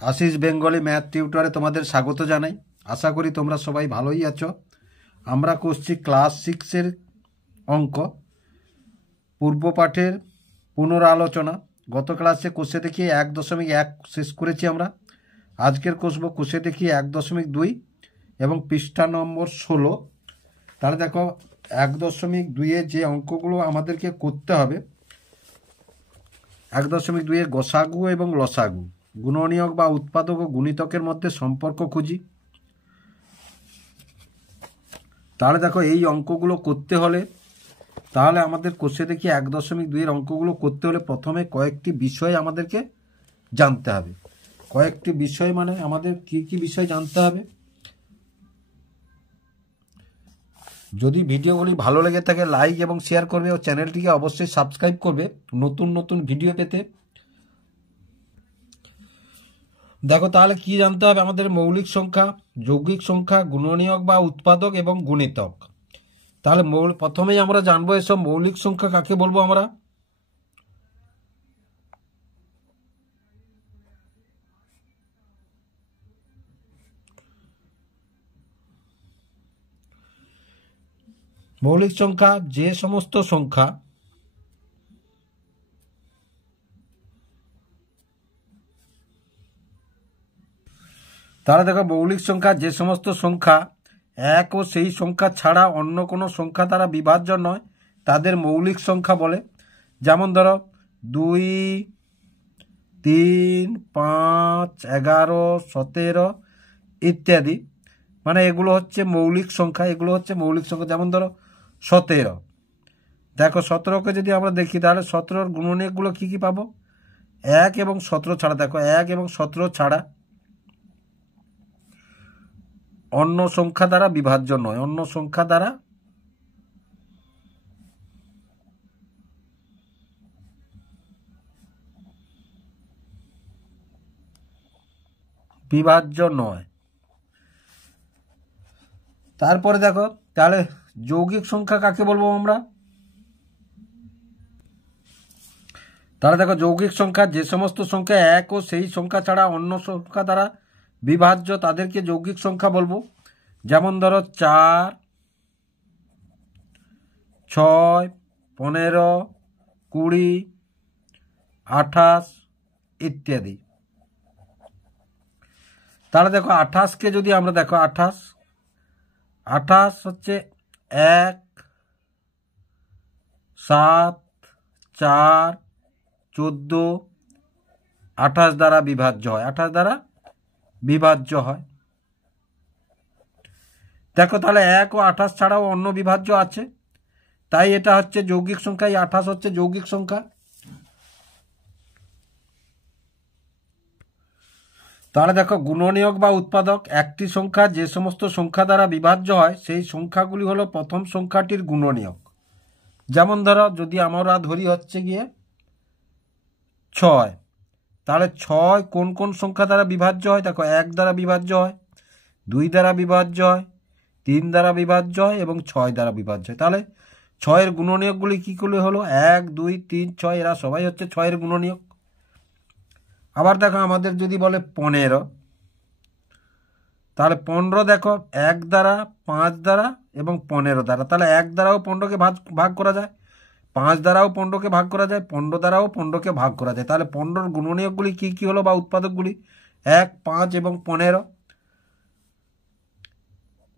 Ashis Bengali math টিউটরে তোমাদের স্বাগত জানাই। আশা করি তোমরা সবাই ভালোই আছো। আমরা করছি ক্লাস 6-এর অঙ্ক, পূর্ব পাঠের পুনরালোচনা। গত ক্লাসে কোষে দেখিয়ে 1.1 শেষ করেছি আমরা। আজকের কষবো কোষে দেখিয়ে 1.2 এবং পৃষ্ঠা নম্বর 16। তাহলে দেখো 1.2-এ যে অঙ্কগুলো আমাদেরকে করতে হবে, 1.2-এর গসাগু এবং লসাগু, গুণনীয়ক বা উৎপাদক ও গুণিতকের মধ্যে সম্পর্ক খুঁজি। তাহলে দেখো এই অঙ্কগুলো করতে হলে, তাহলে আমাদের কোষে দেখি 1.2-এর অঙ্কগুলো করতে হলে প্রথমে কয়েকটি বিষয় আমাদেরকে জানতে হবে। কয়েকটি বিষয় মানে আমাদের কি কি বিষয় জানতে হবে। যদি ভিডিওগুলি ভালো লেগে থাকে লাইক এবং শেয়ার করবে ও চ্যানেলটিকে অবশ্যই সাবস্ক্রাইব করবে নতুন নতুন ভিডিও পেতে। দেখো তাহলে কি জানতে হবে আমাদের? মৌলিক সংখ্যা, যৌগিক সংখ্যা, গুণনীয়ক বা উৎপাদক এবং গুণিতক। তাহলে প্রথমেই আমরা জানবো এসব মৌলিক সংখ্যা কাকে বলবো আমরা। মৌলিক সংখ্যা যে সমস্ত সংখ্যা তাহলে দেখো মৌলিক সংখ্যা যে সমস্ত সংখ্যা এক ও সেই সংখ্যা ছাড়া অন্য কোনো সংখ্যা দ্বারা বিভাজ্য নয় তাদের মৌলিক সংখ্যা বলে। যেমন ধরো 2, 3, 5, 11, 17 ইত্যাদি, মানে এগুলো হচ্ছে মৌলিক সংখ্যা। এগুলো হচ্ছে মৌলিক সংখ্যা। যেমন ধরো 17, দেখো 17কে যদি আমরা দেখি তাহলে 17-র গুণনীয়কগুলো কি কি পাবো? 1 এবং 17 ছাড়া, দেখো 1 এবং 17 ছাড়া অন্য সংখ্যা দ্বারা বিভাজ্য নয়। অন্য সংখ্যা দ্বারা বিভাজ্য নয়। তারপরে দেখো তাহলে যৌগিক সংখ্যা কাকে বলবো আমরা? তাহলে দেখো যৌগিক সংখ্যা যে সমস্ত সংখ্যা এক ও সেই সংখ্যা ছাড়া অন্য সংখ্যা দ্বারা বিভাজ্য তাদেরকে যৌগিক সংখ্যা বলবো। যেমন ধরো 4, 6, 15, 20, 28 ইত্যাদি। তাহলে দেখো 28কে যদি আমরা দেখো 28 হচ্ছে 1, 7, 4, 14, 28 দ্বারা বিভাজ্য হয়। 28 দ্বারা বিভাজ্য হয়। দেখো তাহলে 1 ও 28 ছাড়াও অন্য বিভাজ্য আছে, তাই এটা হচ্ছে যৌগিক সংখ্যা। এই 28 হচ্ছে যৌগিক সংখ্যা। তাহলে দেখো গুণনীয়ক বা উৎপাদক একটি সংখ্যা যে সমস্ত সংখ্যা দ্বারা বিভাজ্য হয় সেই সংখ্যাগুলি হলো প্রথম সংখ্যাটির গুণনীয়ক। যেমন ধরো যদি আমরা ধরি হচ্ছে গিয়ে 6, তাহলে 6 কোন কোন সংখ্যা দ্বারা বিভাজ্য হয়? দেখো 1 দ্বারা বিভাজ্য হয়, 2 দ্বারা বিভাজ্য হয়, 3 দ্বারা বিভাজ্য হয় এবং 6 দ্বারা বিভাজ্য হয়। তাহলে 6-এর গুণনীয়কগুলি কী করে হলো? 1, 2, 3, 6 এরা সবাই হচ্ছে 6-এর গুণনীয়ক। আবার দেখো আমাদের যদি বলে 15, তাহলে 15 দেখো 1 দ্বারা, 5 দ্বারা এবং 15 দ্বারা। তাহলে 1 দ্বারাও 15কে ভাগ করা যায়, 5 দ্বারাও 15কে ভাগ করা যায়, 15 দ্বারাও 15কে ভাগ করা যায়। তাহলে 15-র গুণনীয়কগুলি কী কী হলো বা উৎপাদকগুলি? 1, 5 এবং 15।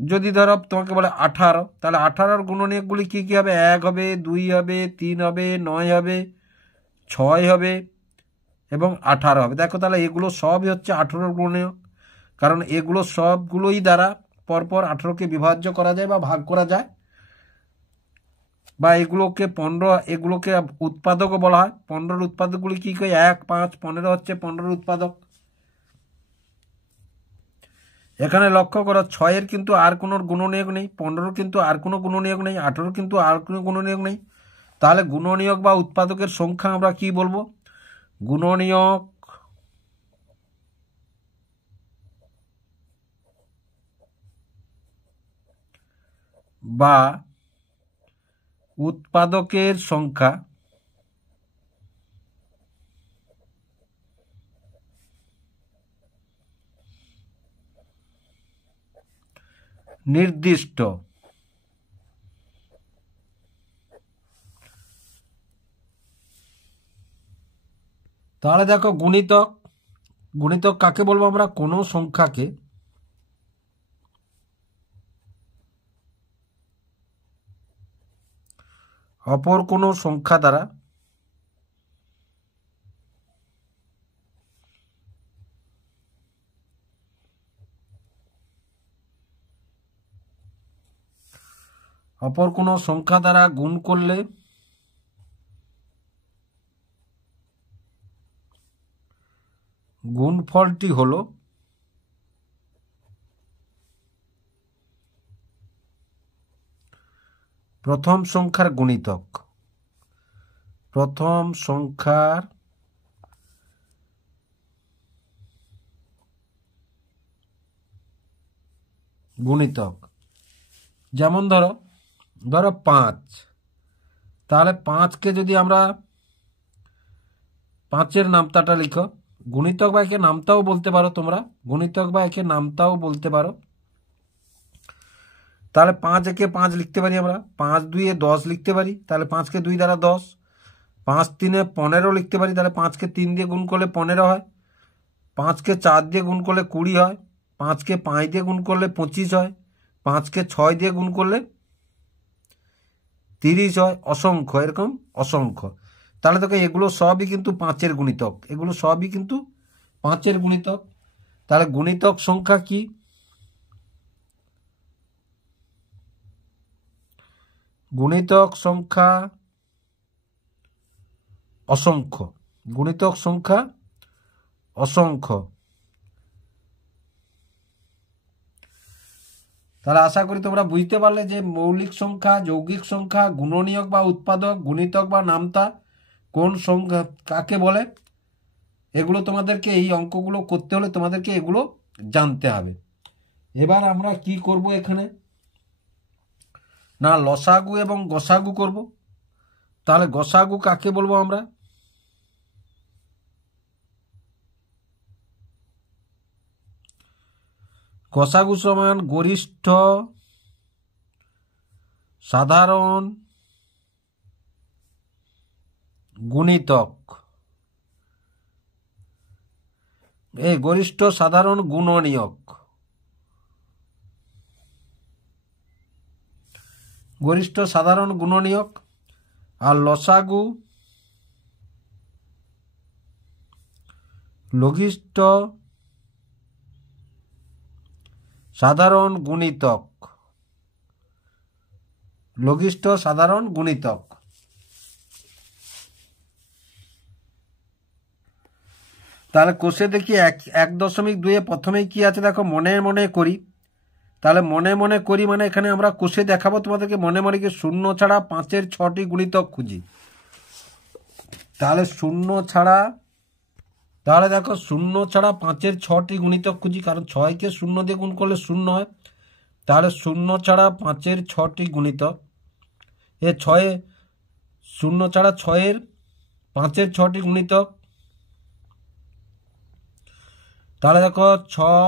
যদি ধরো তোমাকে বলে 18, তাহলে 18-র গুণনীয়কগুলি কী কী হবে? 1 হবে, 2 হবে, 3 হবে, 9 হবে, 6 হবে এবং 18 হবে। দেখো তাহলে এগুলো সবই হচ্ছে 18-র গুণনীয়ক, কারণ এগুলো সবগুলোই দ্বারা পরপর 18কে বিভাজ্য করা যায় বা ভাগ করা যায়, বা এগুলোকে 15, এগুলোকে উৎপাদকও বলা হয়। 15-র উৎপাদকগুলি কী কী? 1, 5, 15 হচ্ছে 15-র উৎপাদক। এখানে লক্ষ্য করো 6-এর কিন্তু আর কোনো গুণনীয়ক নেই, 15-র কিন্তু আর কোনো গুণনীয়ক নেই, 18-র কিন্তু আর কোনো গুণনীয়ক নেই। তাহলে গুণনীয়ক বা উৎপাদকের সংখ্যা আমরা কি বলবো? গুণনীয়ক বা উৎপাদকের সংখ্যা নির্দিষ্ট। তাহলে দেখো গুণিতক, গুণিতক কাকে বলবো আমরা? কোনো সংখ্যাকে অপর কোনো সংখ্যা দ্বারা গুণ করলে গুণফলটি হলো প্রথম সংখ্যার গুণিতক। প্রথম সংখ্যার গুণিতক। যেমন ধরো 5, তাহলে 5কে যদি আমরা 5-এর নামতাটা লিখো, গুণিতক বা একে নামতাও বলতে পারো তোমরা, গুণিতক বা একে নামতাও বলতে পারো। তাহলে 5 একে 5 লিখতে পারি আমরা, 5 2 10 লিখতে পারি, তাহলে 5কে 2 দ্বারা 10, 5 3 15 লিখতে পারি, তাহলে 5কে 3 দিয়ে গুণ করলে 15 হয়, 5কে 4 দিয়ে গুণ করলে 20 হয়, 5কে 5 দিয়ে গুণ করলে 25 হয়, 5কে 6 দিয়ে গুণ করলে 30 হয়, অসংখ্য, এরকম অসংখ্য। তাহলে দেখো এগুলো সবই কিন্তু 5-এর গুণিতক, এগুলো সবই কিন্তু 5-এর গুণিতক। তাহলে গুণিতক সংখ্যা কি? গুণিতক সংখ্যা অসংখ্য, গুণিতক সংখ্যা অসংখ্য। তাহলে আশা করি তোমরা বুঝতে পারলে যে মৌলিক সংখ্যা, যৌগিক সংখ্যা, গুণনীয়ক বা উৎপাদক, গুণিতক বা নামতা কোন সংখ্যা কাকে বলে, এগুলো তোমাদেরকে, এই অঙ্কগুলো করতে হলে তোমাদেরকে এগুলো জানতে হবে। এবার আমরা কি করব এখানে না, লসাগু এবং গসাগু করব। তাহলে গসাগু কাকে বলবো আমরা? গসাগু সমান গরিষ্ঠ সাধারণ গুণিতক, এই গরিষ্ঠ সাধারণ গুণনীয়ক, গরিষ্ঠ সাধারণ গুণনীয়ক। আর লসাগু লঘিষ্ঠ সাধারণ গুণিতক, লঘিষ্ঠ সাধারণ গুণিতক। তাহলে কোষে দেখি 1.2 প্রথমেই কি আছে দেখো, মনে মনে করি। তাহলে মনে মনে করি মানে এখানে আমরা কোষে দেখাবো তোমাদেরকে মনে মনে কি, শূন্য ছাড়া 5-এর 6টি গুণিতক খুঁজি। তাহলে শূন্য ছাড়া, তাহলে দেখো শূন্য ছাড়া 5-এর 6টি গুণিতক খুঁজি, কারণ 6কে 0 দিয়ে গুণ করলে 0 হয়। তাহলে শূন্য ছাড়া 5-এর 6টি গুণিতক, এ 6 শূন্য ছাড়া 6-এর 5-এর 6টি গুণিতক। তাহলে দেখো 6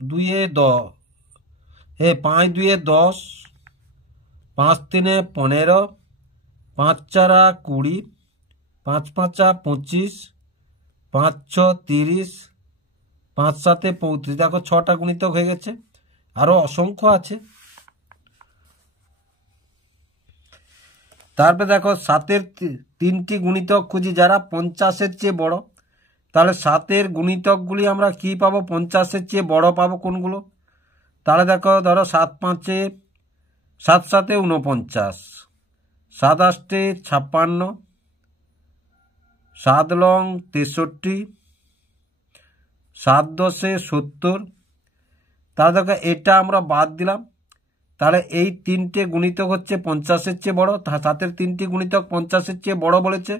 2 10, 5 2 10, 5 3 15, 5 4 20, 5 5 25, 5 6 30, 5 7 35। দেখো 6টা গুণিতক হয়ে গেছে, আরো অসংখ্য আছে। তারপরে দেখো 7-এর 3টি গুণিতক খুঁজি যারা 50-এর চেয়ে বড়। তাহলে 7-এর গুণিতকগুলি আমরা কি পাবো? 50-এর চেয়ে বড় পাবো কোনগুলো? তাহলে দেখো, ধরো 7 5 7 7 49, 7 8 56, 7 লং 63, 7 10 70। তাহলে দেখো এটা আমরা বাদ দিলাম। তাহলে এই 3টে গুণিতক হচ্ছে 50-এর চেয়ে বড়, 7-এর 3টি গুণিতক 50-এর চেয়ে বড় বলেছে,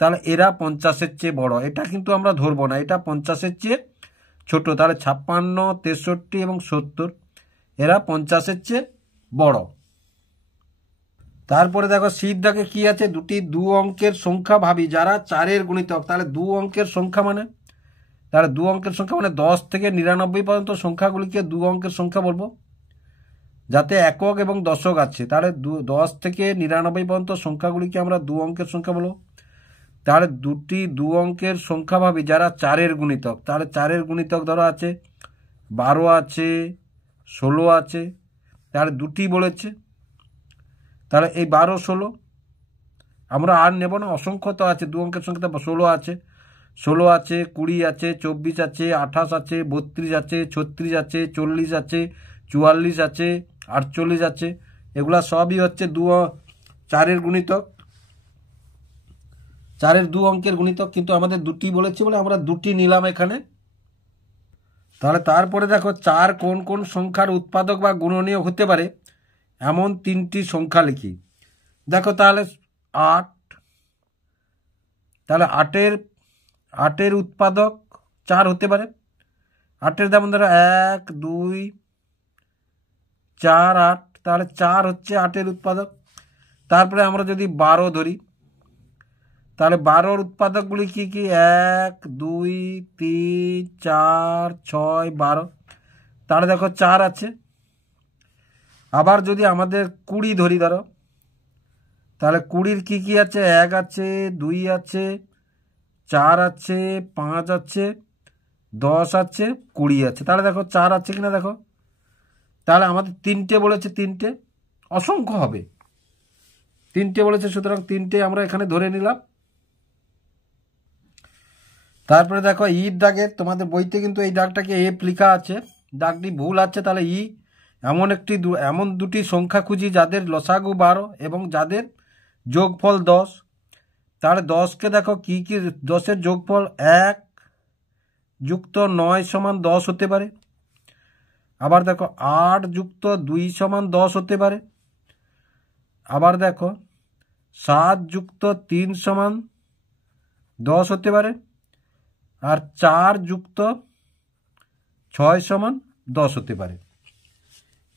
তাহলে এরা 50-এর চেয়ে বড়। এটা কিন্তু আমরা ধরবো না, এটা 50-এর চেয়ে ছোট। তাহলে 56 63 এবং 70 এরা 50-এর চেয়ে বড়। তারপরে দেখো শীত দাগে কি আছে, দুটি 2 অঙ্কের সংখ্যা ভাবি যারা 4-এর গুণিতক। তাহলে 2 অঙ্কের সংখ্যা মানে, তাহলে 2 অঙ্কের সংখ্যা মানে 10 থেকে 99 পর্যন্ত সংখ্যাগুলিকে 2 অঙ্কের সংখ্যা বলবো। যাতে একক এবং দশক আছে, তাহলে 10 থেকে 99 পর্যন্ত সংখ্যাগুলিকে আমরা 2 অঙ্কের সংখ্যা বলবো। তাহলে দুটি 2 অঙ্কের সংখ্যা ভাবি যারা 4-এর গুণিতক, তাহলে 4-এর গুণিতক ধরো আছে 12 আছে, 16 আছে, তাহলে দুটি বলেছে, তাহলে এই 12 16 আমরা আর নেব না, অসংখ্য তো আছে 2 অঙ্কের সংখ্যা, 16 আছে, 16 আছে, 20 আছে, 24 আছে, 28 আছে, 32 আছে, 36 আছে, 40 আছে, 44 আছে, 48 আছে, এগুলা সবই হচ্ছে 4-এর গুণিতক, 4-এর 2 অঙ্কের গুণিতক, কিন্তু আমাদের দুটি বলেছে বলে আমরা দুটি নিলাম এখানে। তাহলে তারপরে দেখো 4 কোন কোন সংখ্যার উৎপাদক বা গুণনীয় হতে পারে এমন 3টি সংখ্যা লিখি। দেখো তাহলে 8, তাহলে 8-এর উৎপাদক 4 হতে পারে। 8-এর যেমন ধরো 1 2 4 8, তাহলে 4 হচ্ছে 8-এর উৎপাদক। তারপরে আমরা যদি 12 ধরি, তাহলে 12-র উৎপাদকগুলি কি কি? 1 2 3 4 6 12, তাহলে দেখো 4 আছে। আবার যদি আমাদের 20 ধরি ধরো, তাহলে 20-র কি কি আছে? 1 আছে, 2 আছে, 4 আছে, 5 আছে, 10 আছে, 20 আছে, তাহলে দেখো 4 আছে কিনা দেখো। তাহলে আমাদের 3টে বলেছে, 3টে অসংখ্য হবে, 3টে বলেছে, সুতরাং 3টে আমরা এখানে ধরে নিলাম। তারপরে দেখো ইর দাগের, তোমাদের বইতে কিন্তু এই দাগটাকে এফ লেখা আছে, দাগটি ভুল আছে, তাহলে ই এমন দুটি সংখ্যা খুঁজি যাদের লসাগু 12 এবং যাদের যোগফল 10। তাহলে 10কে দেখো কি কি, 10-এর যোগফল 1 যুক্ত 9 সমান 10 হতে পারে। আবার দেখো 8 যুক্ত 2 সমান 10 হতে পারে। আবার দেখো 7 যুক্ত 3 সমান 10 হতে পারে। আর 4 যুক্ত 6 সমান 10 হতে পারে।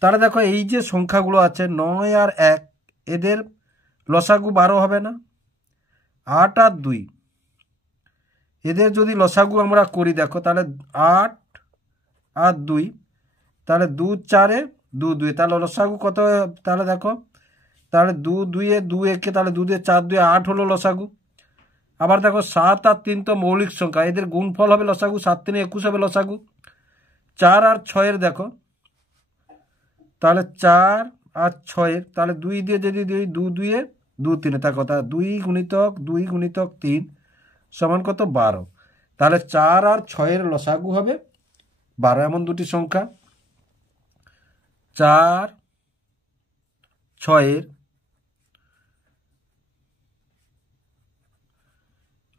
তাহলে দেখো এই যে সংখ্যাগুলো আছে 9 আর 1, এদের লসাগু 12 হবে না। 8 আর 2, এদের যদি লসাগু আমরা করি দেখো, তাহলে 8 আর 2, তাহলে 2 4 2 2, তাহলে লসাগু কত? তাহলে দেখো, তাহলে 2 2 2 1, তাহলে 2 2 4 2 8 হলো লসাগু। আবার দেখো 7 আর 3 তো মৌলিক সংখ্যা, এদের গুণফল হবে লসাগু, 7 3 21 হবে লসাগু। 4 আর 6-এর দেখো, তাহলে 4 আর 6-এর, তাহলে 2 দিয়ে যদি 2 2 2 3, তার কথা 2 গুণিতক 2 গুণিতক 3 সমান কত? 12। তাহলে 4 আর 6-এর লসাগু হবে 12, এমন দুটি সংখ্যা। 4 6-এর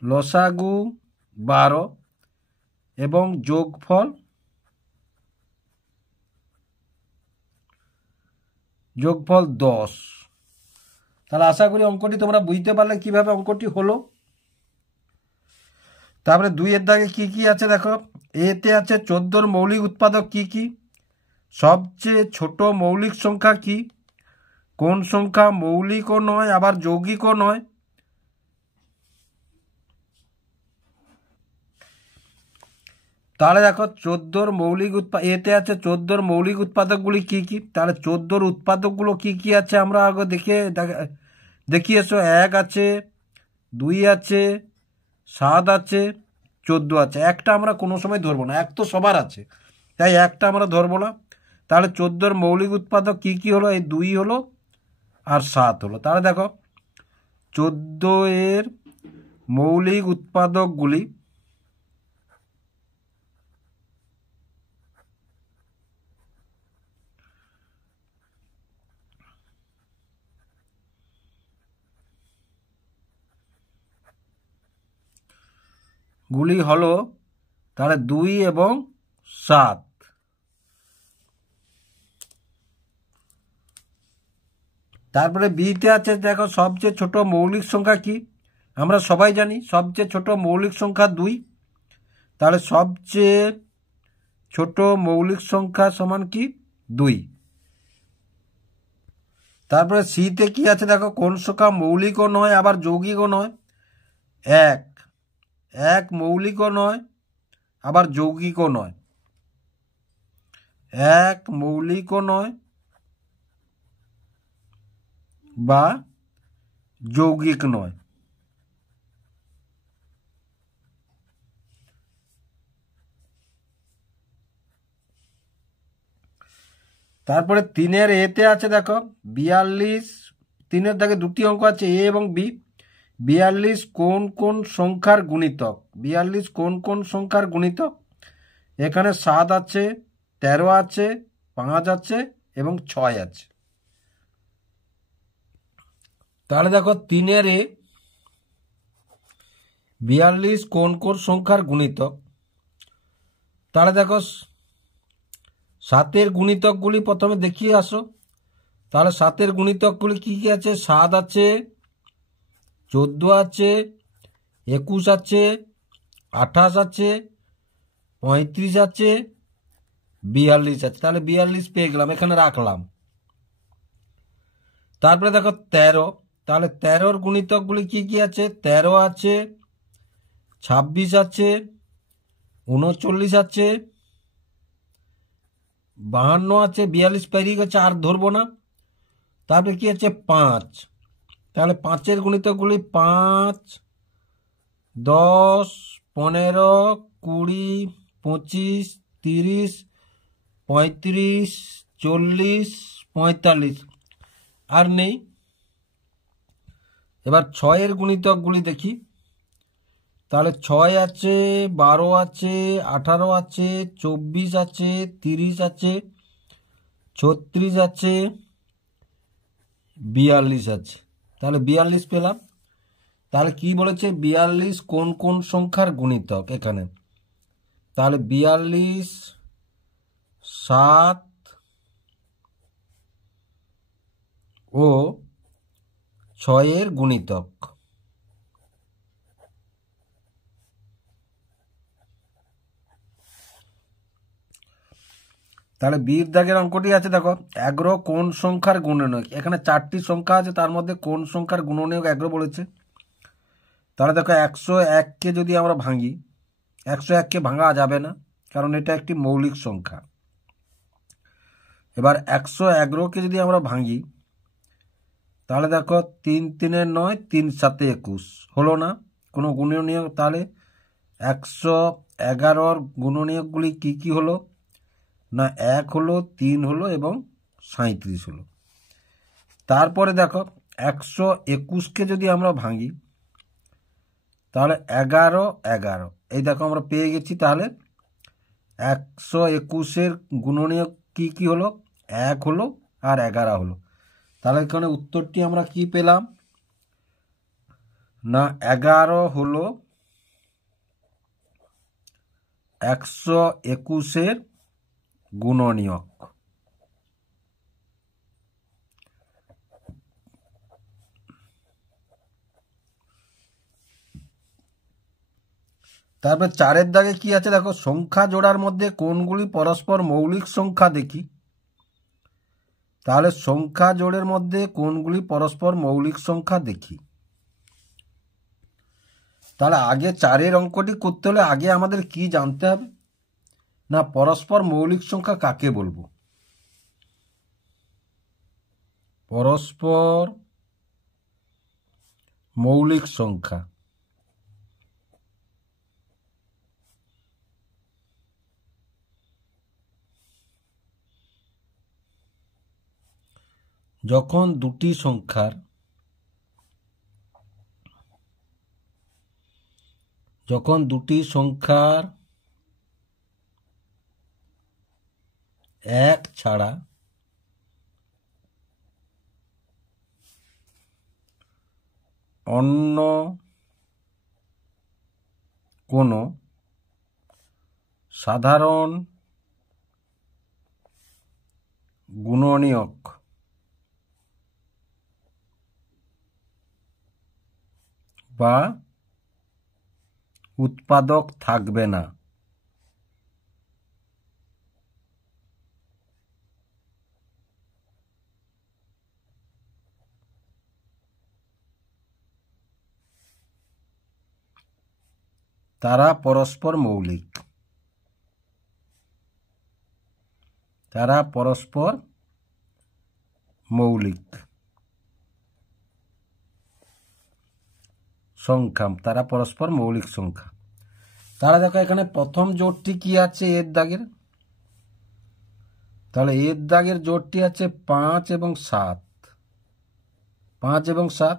লসাগু 12 এবং যোগফল 10। তাহলে আশা করি অঙ্কটি তোমরা বুঝতে পারলে কিভাবে অঙ্কটি হলো। তারপরে 2-এর দাগে কি কি আছে দেখো, এতে আছে 14-র মৌলিক উৎপাদক কি কি, সবচেয়ে ছোট মৌলিক সংখ্যা কি, কোন সংখ্যা মৌলিকও নয় আবার যৌগিকও নয়। তাহলে দেখো 14-র মৌলিক এতে আছে 14-র মৌলিক উৎপাদকগুলি কি কি, তাহলে 14-র উৎপাদকগুলো কি কি আছে আমরা আগে দেখিয়েছো। 1 আছে, 2 আছে, 7 আছে, 14 আছে। একটা আমরা কোনো সময় ধরবো না, 1 তো সবার আছে, তাই একটা আমরা ধরবো না। তাহলে 14-র মৌলিক উৎপাদক কি কি হলো? এই 2 হলো আর 7 হলো। তাহলে দেখো 14-এর মৌলিক উৎপাদকগুলি হলো তাহলে 2 এবং 7। তারপরে বিতে আছে দেখো সবচেয়ে ছোট মৌলিক সংখ্যা কি, আমরা সবাই জানি সবচেয়ে ছোট মৌলিক সংখ্যা 2, তাহলে সবচেয়ে ছোট মৌলিক সংখ্যা সমান কি? 2। তারপরে সিতে কি আছে দেখো, কোন সংখ্যা মৌলিকও নয় আবার যৌগিকও নয়। 1 মৌলিকও নয় আবার যৌগিকও নয়। 1 মৌলিকও নয় বা যৌগিক নয়। তারপরে 3-এর এতে আছে দেখো 42, 3-এর দাগে দুটি অঙ্ক আছে এ এবং বি। 42 কোন কোন সংখ্যার গুণিতক? 42 কোন কোন সংখ্যার গুণিতক? এখানে 7 আছে, 13 আছে, 5 আছে এবং 6 আছে। তাহলে দেখো 3-এর এ 42 কোন কোন সংখ্যার গুণিতক। তাহলে দেখো 7-এর গুণিতকগুলি প্রথমে দেখিয়ে আসো। তাহলে 7-এর গুণিতকগুলি কি কি আছে? 7 আছে, 14 আছে, 21 আছে, 28 আছে, 35 আছে, 42 আছে। তাহলে 42 পেয়ে গেলাম, এখানে রাখলাম। তারপরে দেখো 13, তাহলে 13-র গুণিতকগুলি কি কি আছে? 13 আছে, 26 আছে, 39 আছে, 52 আছে, 42 পেরিয়ে গেছে আর ধরবো না। তারপরে কি আছে? 5, তাহলে 5-এর গুণিতকগুলি 5, 10, 15, 20, 25, 30, 35, 40, 45 আর নেই। এবার 6-এর গুণিতকগুলি দেখি। তাহলে 6 আছে, 12 আছে, 18 আছে, 24 আছে, 30 আছে, 36 আছে, 42 আছে। তাহলে 42 পেলাম। তাহলে কি বলেছে? 42 কোন কোন সংখ্যার গুণিতক এখানে। তাহলে 42 7 ও 6-এর গুণিতক। তাহলে বির দাগের অঙ্কটি আছে দেখো 11 কোন সংখ্যার গুণনীয়ক। এখানে 4টি সংখ্যা আছে, তার মধ্যে কোন সংখ্যার গুণনীয়ক 11 বলেছে। তাহলে দেখো 101কে যদি আমরা ভাঙি, 101কে ভাঙা যাবে না, কারণ এটা একটি মৌলিক সংখ্যা। এবার 111কে যদি আমরা ভাঙি, তাহলে দেখো 3 3 9, 3 7 21 হলো না কোনো গুণনীয়ক। তাহলে 111-র গুণনীয়কগুলি কি কি হলো? না 1 হলো, 3 হলো এবং 37 হলো। তারপরে দেখো 121কে যদি আমরা ভাঙি, তাহলে 11 11 এই দেখো আমরা পেয়ে গেছি। তাহলে 121-এর গুণনীয়ক কি কি হলো? 1 হলো আর 11 হলো। তাহলে এখানে উত্তরটি আমরা কি পেলাম? না 11 হলো 121-এর গুণনীয়ক। তারপর 4-এর দাগে কি আছে দেখো, সংখ্যা জোড়ার মধ্যে কোনগুলি পরস্পর মৌলিক সংখ্যা দেখি। তাহলে সংখ্যা জোড়ের মধ্যে কোনগুলি পরস্পর মৌলিক সংখ্যা দেখি। তাহলে আগে 4-এর অঙ্কটি করতে হলে আগে আমাদের কি জানতে হবে? না পরস্পর মৌলিক সংখ্যা কাকে বলবো? পরস্পর মৌলিক সংখ্যা যখন দুটি সংখ্যার এক ছাড়া অন্য কোনো সাধারণ গুণনীয়ক বা উৎপাদক থাকবে না। তারা পরস্পর মৌলিক। সংখ্যা, তারা পরস্পর মৌলিক সংখ্যা। তাহলে দেখো এখানে প্রথম জোড়টি কি আছে এর দাগের, তাহলে এর দাগের জোড়টি আছে 5 এবং 7, 5 এবং 7।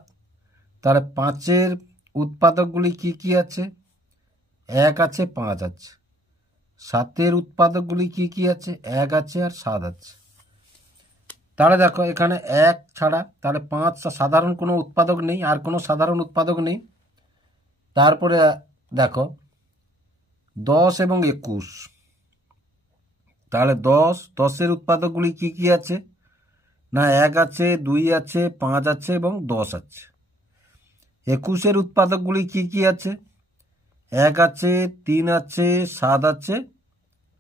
তাহলে 5-এর উৎপাদকগুলি কি কি আছে, 1 আছে 5 আছে। 7-এর উৎপাদকগুলি কি কি আছে, 1 আছে আর 7 আছে। তাহলে দেখো এখানে 1 ছাড়া তাহলে 5 সাধারণ কোনো উৎপাদক নেই, আর কোনো সাধারণ উৎপাদক নেই। তারপরে দেখো 10 এবং 21, তাহলে 10-এর উৎপাদকগুলি কি কি আছে না, 1 আছে, 2 আছে, 5 আছে এবং 10 আছে। 21-এর উৎপাদকগুলি কি কি আছে, 1 আছে, 3 আছে, 7 আছে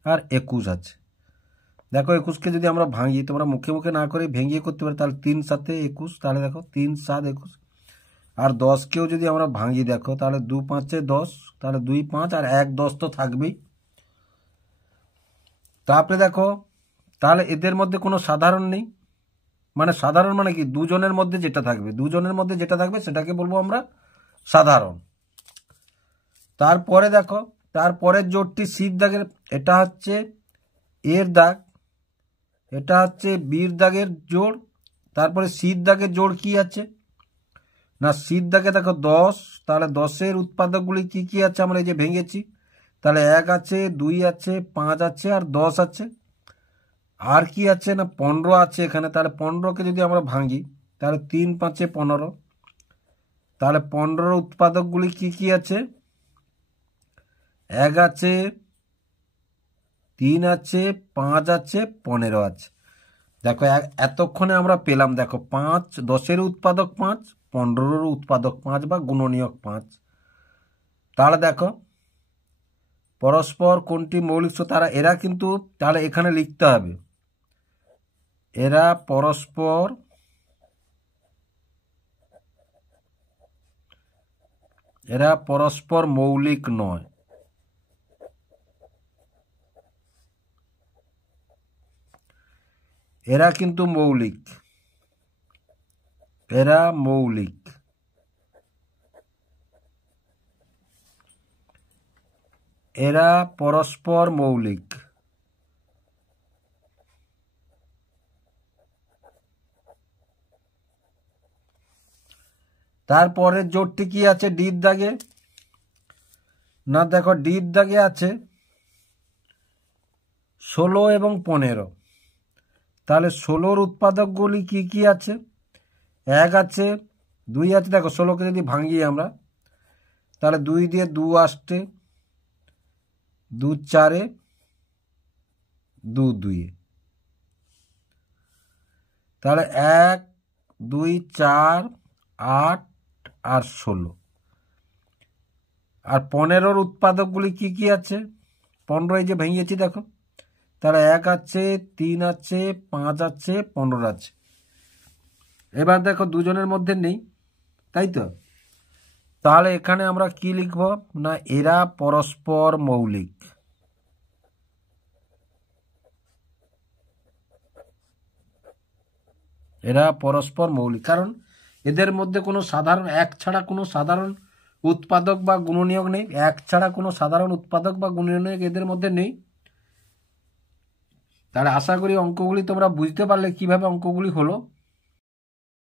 আর 21 আছে। দেখো 21কে যদি আমরা ভাঙি, তোমরা মুখে মুখে না করে ভেঙিয়ে করতে পারো, তাহলে 3 7 21, তাহলে দেখো 3 7 21। আর 10কেও যদি আমরা ভাঙি দেখো, তাহলে 2 5 10, তাহলে 2 5 আর 1 10 তো থাকবেই। তারপরে দেখো তাহলে এদের মধ্যে কোনো সাধারণ নেই, মানে সাধারণ মানে কি, দুজনের মধ্যে যেটা থাকবে, দুজনের মধ্যে যেটা থাকবে সেটাকে বলবো আমরা সাধারণ। তারপরে দেখো তারপরের জোড়টি সির দাগের, এটা হচ্ছে এর দাগ, এটা হচ্ছে বির দাগের জোড়। তারপরে সির দাগের জোড় কি আছে না, সির দাগে দেখো 10, তাহলে 10-এর উৎপাদকগুলি কি কি আছে আমরা এই যে ভেঙেছি, তাহলে 1 আছে, 2 আছে, 5 আছে আর 10 আছে। আর কি আছে না 15 আছে এখানে, তাহলে 15কে যদি আমরা ভাঙি তাহলে 3 5 15, তাহলে 15-এর উৎপাদকগুলি কি কি আছে, 1 আছে, 3 আছে, 5 আছে, 15 আছে। দেখো এতক্ষণে আমরা পেলাম, দেখো 5, 10-এর উৎপাদক 5, 15-এর উৎপাদক 5 বা গুণনীয়ক 5। তাহলে দেখো পরস্পর কোনটি মৌলিক তারা, এরা কিন্তু তাহলে এখানে লিখতে হবে এরা পরস্পর মৌলিক নয়। এরা কিন্তু মৌলিক, এরা মৌলিক। এরা পরস্পর মৌলিক। তারপরের জোড়টি কি আছে ডির দাগে না, দেখো ডির দাগে আছে 16 এবং 15। তাহলে 16-র উৎপাদকগুলি কি কি আছে, 1 আছে, 2 আছে। দেখো 16কে যদি ভাঙিয়ে আমরা, তাহলে 2 দিয়ে 2 আসছে, 2 4, 2 2, তাহলে 1 2 4 8 আর 16। আর 15-র উৎপাদকগুলি কি কি আছে, 15 এই যে ভেঙেছি দেখো, তাহলে 1 আছে, 3 আছে, 5 আছে, 15 আছে। এবার দেখো দুজনের মধ্যে নেই, তাই তো, তাহলে এখানে আমরা কি লিখব না, এরা পরস্পর মৌলিক। এরা পরস্পর মৌলিক, কারণ এদের মধ্যে কোনো সাধারণ, 1 ছাড়া কোনো সাধারণ উৎপাদক বা গুণনীয়ক নেই। 1 ছাড়া কোনো সাধারণ উৎপাদক বা গুণনীয়ক এদের মধ্যে নেই। তাহলে আশা করি অঙ্কগুলি তোমরা বুঝতে পারলে কিভাবে অঙ্কগুলি হলো।